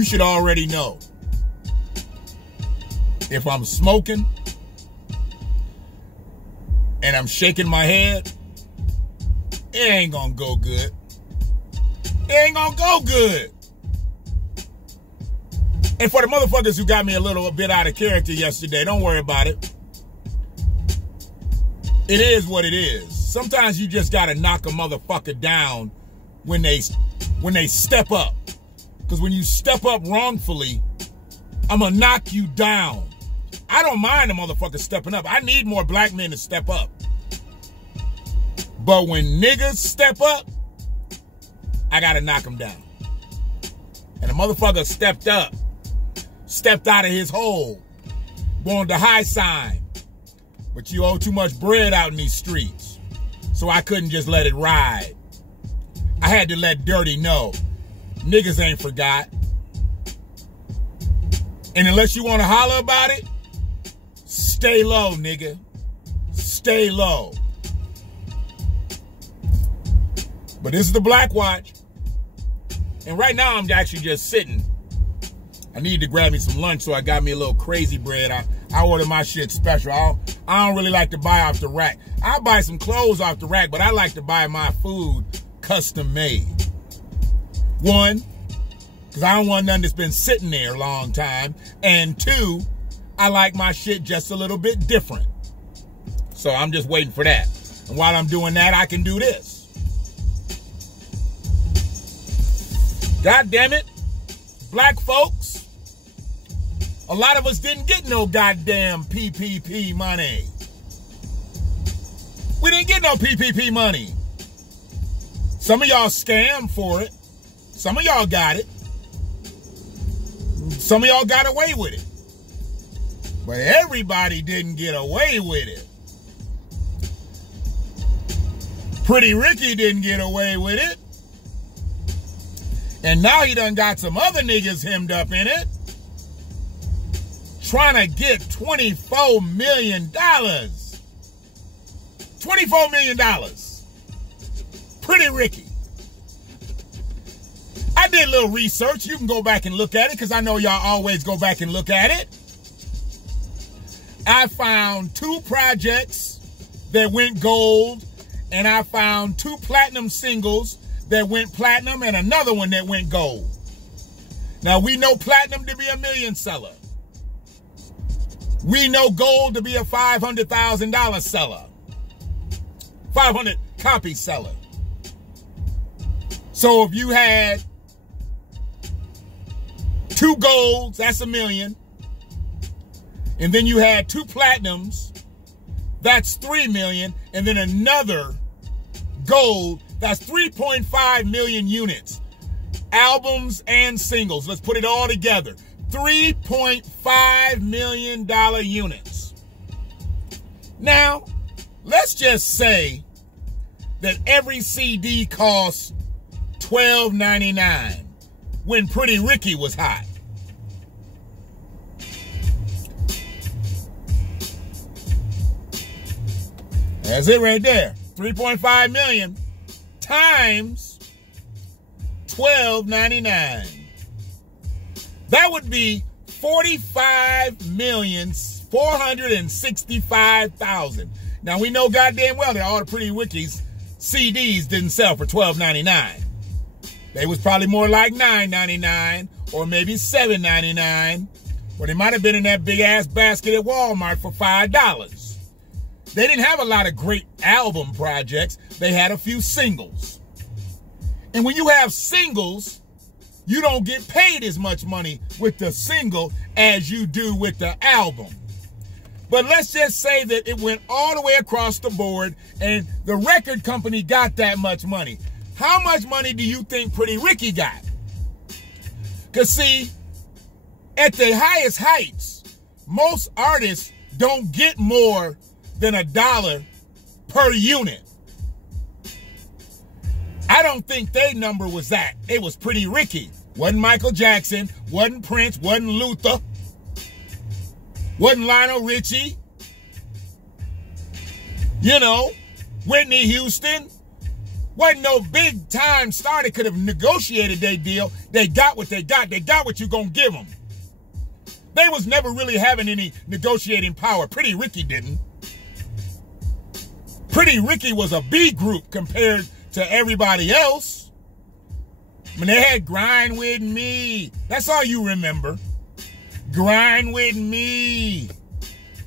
you should already know. If I'm smoking and I'm shaking my head, it ain't gonna go good. It ain't gonna go good. And for the motherfuckers who got me a little bit out of character yesterday, don't worry about it. It is what it is. Sometimes you just gotta knock a motherfucker down when they step up. Because when you step up wrongfully, I'm gonna knock you down. I don't mind a motherfucker stepping up. I need more black men to step up. But when niggas step up, I gotta knock them down. And the motherfucker stepped up, stepped out of his hole, wanted the high sign. But you owe too much bread out in these streets. So I couldn't just let it ride. I had to let Dirty know. Niggas ain't forgot. And unless you want to holler about it, stay low, nigga. Stay low. But this is the BlackWatch. And right now I'm actually just sitting. I need to grab me some lunch, so I got me a little crazy bread. I order my shit special. I don't really like to buy off the rack. I buy some clothes off the rack, but I like to buy my food custom made. One, because I don't want nothing that's been sitting there a long time. And two, I like my shit just a little bit different. So I'm just waiting for that. And while I'm doing that, I can do this. God damn it, black folks. A lot of us didn't get no goddamn PPP money. We didn't get no PPP money. Some of y'all scammed for it. Some of y'all got it. Some of y'all got away with it. But everybody didn't get away with it. Pretty Ricky didn't get away with it. And now he done got some other niggas hemmed up in it. Trying to get $24 million. $24 million. Pretty Ricky. I did a little research. You can go back and look at it because I know y'all always go back and look at it. I found 2 projects that went gold, and I found 2 platinum singles that went platinum and another one that went gold. Now, we know platinum to be a million seller. We know gold to be a $500,000 seller. 500 copy seller. So if you had 2 golds, that's $1 million. And then you had 2 platinums, that's $3 million. And then another gold, that's 3.5 million units. Albums and singles. Let's put it all together. $3.5 million units. Now, let's just say that every CD costs $12.99 when Pretty Ricky was hot. That's it right there. 3.5 million times $12.99. That would be 45,465,000. Now we know goddamn well that all the Pretty Ricky's CDs didn't sell for $12.99. They was probably more like $9.99 or maybe $7.99. Or they might have been in that big ass basket at Walmart for $5. They didn't have a lot of great album projects. They had a few singles. And when you have singles, you don't get paid as much money with the single as you do with the album. But let's just say that it went all the way across the board and the record company got that much money. How much money do you think Pretty Ricky got? Because see, at the highest heights, most artists don't get more than $1 per unit. I don't think their number was that. It was Pretty Ricky. Wasn't Michael Jackson, wasn't Prince, wasn't Luther, wasn't Lionel Richie, you know, Whitney Houston, Wasn't no big time star that could have negotiated their deal. They got what they got. They got what you gonna give them. They was never really having any negotiating power. Pretty Ricky didn't. Pretty Ricky was a B group compared to everybody else. When they had Grind With Me. That's all you remember. Grind With Me.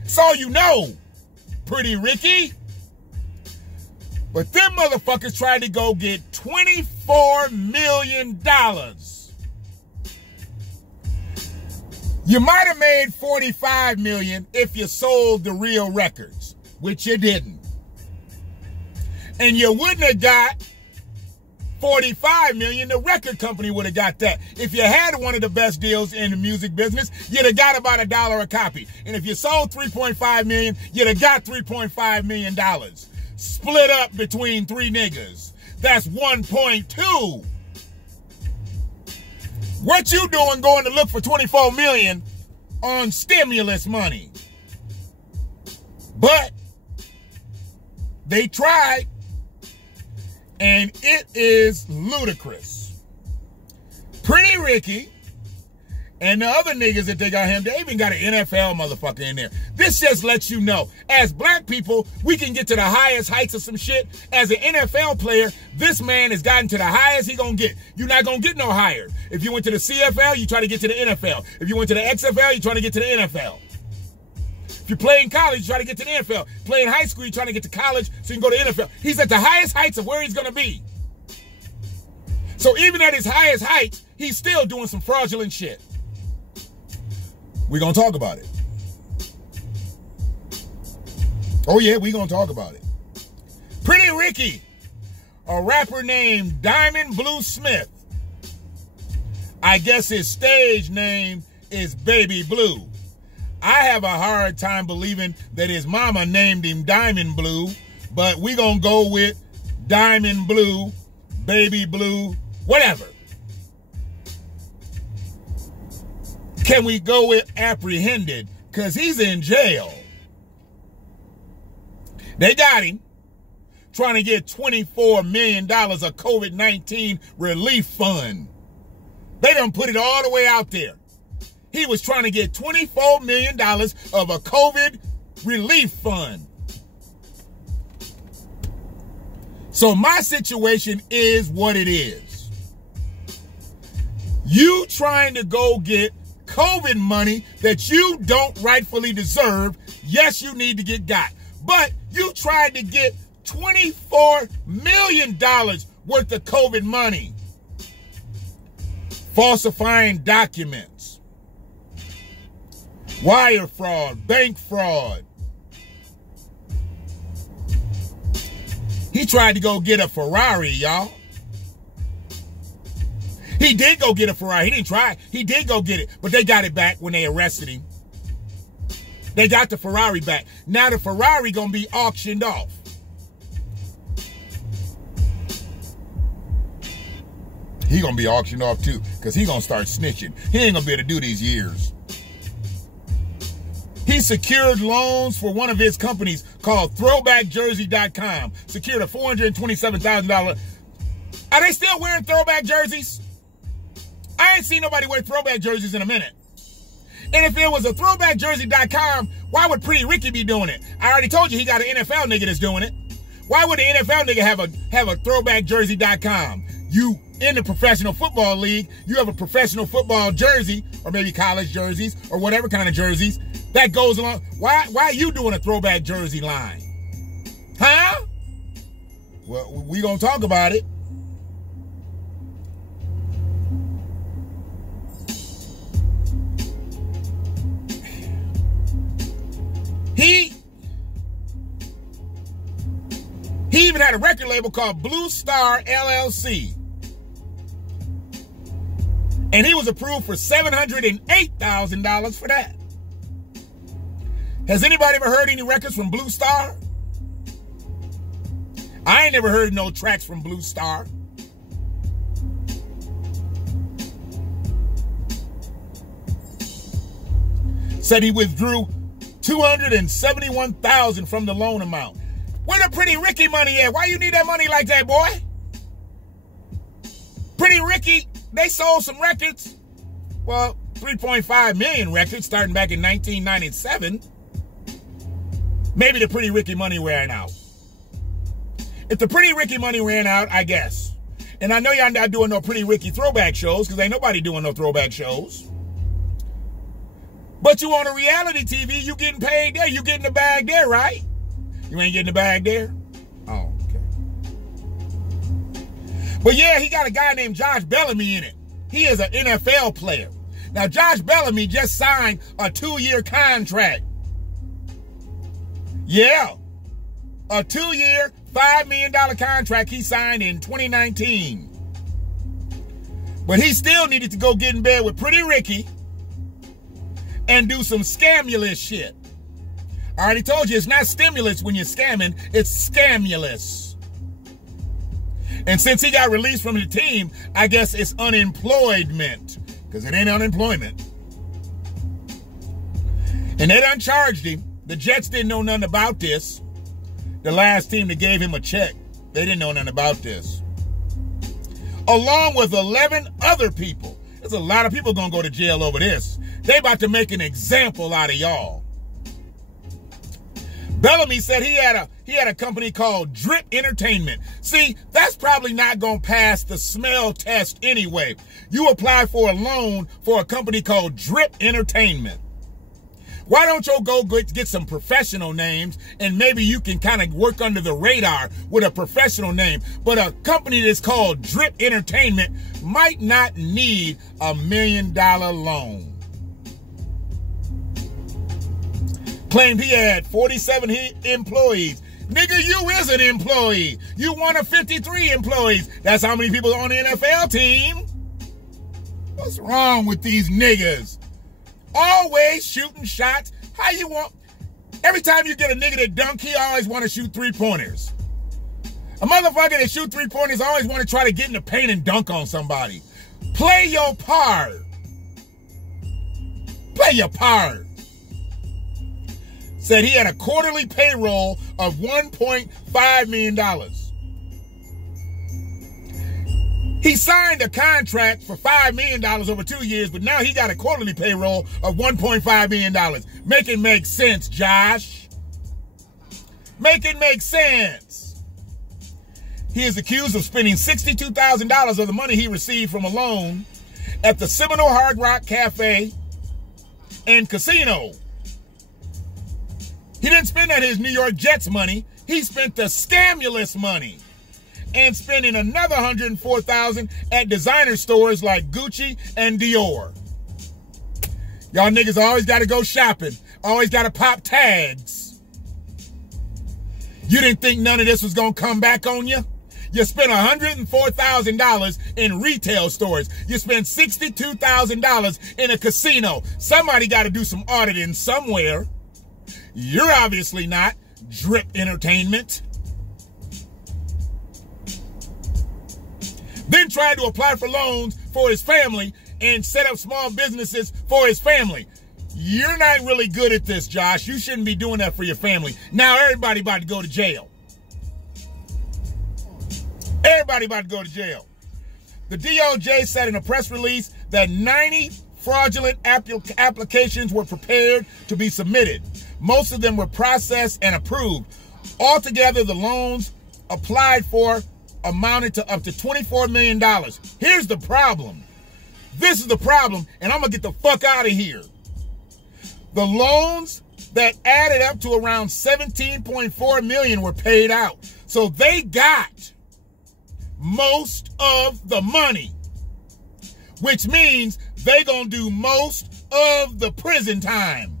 That's all you know. Pretty Ricky. But them motherfuckers tried to go get $24 million. You might have made $45 million if you sold the real records, which you didn't. And you wouldn't have got $45 million. The record company would have got that. If you had one of the best deals in the music business, you'd have got about $1 a copy. And if you sold $3.5 million, you'd have got $3.5 million. Split up between 3 niggas. That's 1.2. What you doing going to look for $24 million on stimulus money? But they tried, and it is ludicrous. Pretty Ricky and the other niggas that they got him, they even got an NFL motherfucker in there. This just lets you know, as black people, we can get to the highest heights of some shit. As an NFL player, this man has gotten to the highest he gonna get. You're not gonna get no higher. If you went to the CFL, you try to get to the NFL. If you went to the XFL, you try to get to the NFL. If you play in college, you try to get to the NFL. Play in high school, you're trying to get to college so you can go to NFL. He's at the highest heights of where he's gonna be. So even at his highest heights, he's still doing some fraudulent shit. We're going to talk about it. Oh, yeah, we're going to talk about it. Pretty Ricky, a rapper named Diamond Blue Smith. I guess his stage name is Baby Blue. I have a hard time believing that his mama named him Diamond Blue, but we're going to go with Diamond Blue, Baby Blue, whatever. Can we go with apprehended? Because he's in jail. They got him trying to get $24 million of COVID-19 relief fund. They done put it all the way out there. He was trying to get $24 million of a COVID relief fund. So my situation is what it is. You trying to go get COVID money that you don't rightfully deserve. Yes, you need to get got. But you tried to get $24 million worth of COVID money. Falsifying documents. Wire fraud. Bank fraud. He tried to go get a Ferrari, y'all. He did go get a Ferrari. He didn't try. He did go get it. But they got it back when they arrested him. They got the Ferrari back. Now the Ferrari going to be auctioned off. He going to be auctioned off too, because he going to start snitching. He ain't going to be able to do these years. He secured loans for one of his companies called ThrowbackJersey.com. Secured a $427,000. Are they still wearing throwback jerseys? I ain't seen nobody wear throwback jerseys in a minute. And if it was a ThrowbackJersey.com, why would Pretty Ricky be doing it? I already told you he got an NFL nigga that's doing it. Why would the NFL nigga have a ThrowbackJersey.com? You in the professional football league, you have a professional football jersey, or maybe college jerseys, or whatever kind of jerseys that goes along. Why are you doing a throwback jersey line? Huh? Well, we gonna talk about it. He even had a record label called Blue Star LLC. And he was approved for $708,000 for that. Has anybody ever heard any records from Blue Star? I ain't never heard no tracks from Blue Star. Said he withdrew $271,000 from the loan amount. Where the Pretty Ricky money at? Why you need that money like that, boy? Pretty Ricky, they sold some records. Well, 3.5 million records starting back in 1997. Maybe the Pretty Ricky money ran out. If the Pretty Ricky money ran out, I guess. And I know y'all not doing no Pretty Ricky throwback shows because ain't nobody doing no throwback shows. But you on a reality TV, you getting paid there. You getting the bag there, right? You ain't getting the bag there? Oh, okay. But yeah, he got a guy named Josh Bellamy in it. He is an NFL player. Now, Josh Bellamy just signed a 2-year contract. Yeah. A 2-year, $5 million contract he signed in 2019. But he still needed to go get in bed with Pretty Ricky and do some scamulous shit. I already told you, it's not stimulus when you're scamming, it's scamulous. And since he got released from the team, I guess it's unemployment, because it ain't unemployment. And they done charged him. The Jets didn't know nothing about this. The last team that gave him a check, they didn't know nothing about this. Along with 11 other people. There's a lot of people gonna go to jail over this. They about to make an example out of y'all. Bellamy said he had a company called Drip Entertainment. See, that's probably not gonna pass the smell test anyway. You apply for a loan for a company called Drip Entertainment. Why don't you go get some professional names and maybe you can kind of work under the radar with a professional name. But a company that's called Drip Entertainment might not need $1 million loan. Claimed he had 47 employees. Nigga, you is an employee. You one of 53 employees. That's how many people are on the NFL team. What's wrong with these niggas? Always shooting shots. How you want? Every time you get a nigga that dunk, he always want to shoot 3-pointers. A motherfucker that shoot 3-pointers always want to try to get in the paint and dunk on somebody. Play your part. Play your part. Said he had a quarterly payroll of $1.5 million. He signed a contract for $5 million over 2 years, but now he got a quarterly payroll of $1.5 million. Make it make sense, Josh. Make it make sense. He is accused of spending $62,000 of the money he received from a loan at the Seminole Hard Rock Cafe and Casino. He didn't spend that his New York Jets money. He spent the scamulous money. And spending another $104,000 at designer stores like Gucci and Dior. Y'all niggas always got to go shopping. Always got to pop tags. You didn't think none of this was going to come back on you? You spent $104,000 in retail stores. You spent $62,000 in a casino. Somebody got to do some auditing somewhere. You're obviously not. Drip Entertainment. Then tried to apply for loans for his family and set up small businesses for his family. You're not really good at this, Josh. You shouldn't be doing that for your family. Now everybody about to go to jail. Everybody about to go to jail. The DOJ said in a press release that 90 fraudulent applications were prepared to be submitted. Most of them were processed and approved. Altogether, the loans applied for amounted to up to $24 million. Here's the problem. This is the problem, and I'm going to get the fuck out of here. The loans that added up to around $17.4 million were paid out. So they got most of the money, which means they going to do most of the prison time.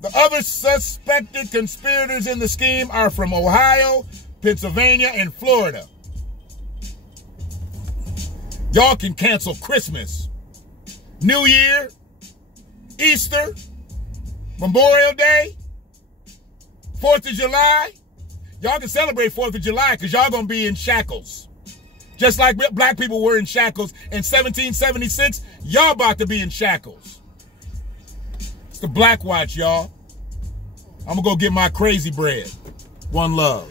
The other suspected conspirators in the scheme are from Ohio, Pennsylvania, and Florida. Y'all can cancel Christmas, New Year, Easter, Memorial Day, 4th of July. Y'all can celebrate 4th of July because y'all going to be in shackles. Just like black people were in shackles in 1776, y'all about to be in shackles. It's the BlackWatch, y'all. I'm going to go get my crazy bread. One love.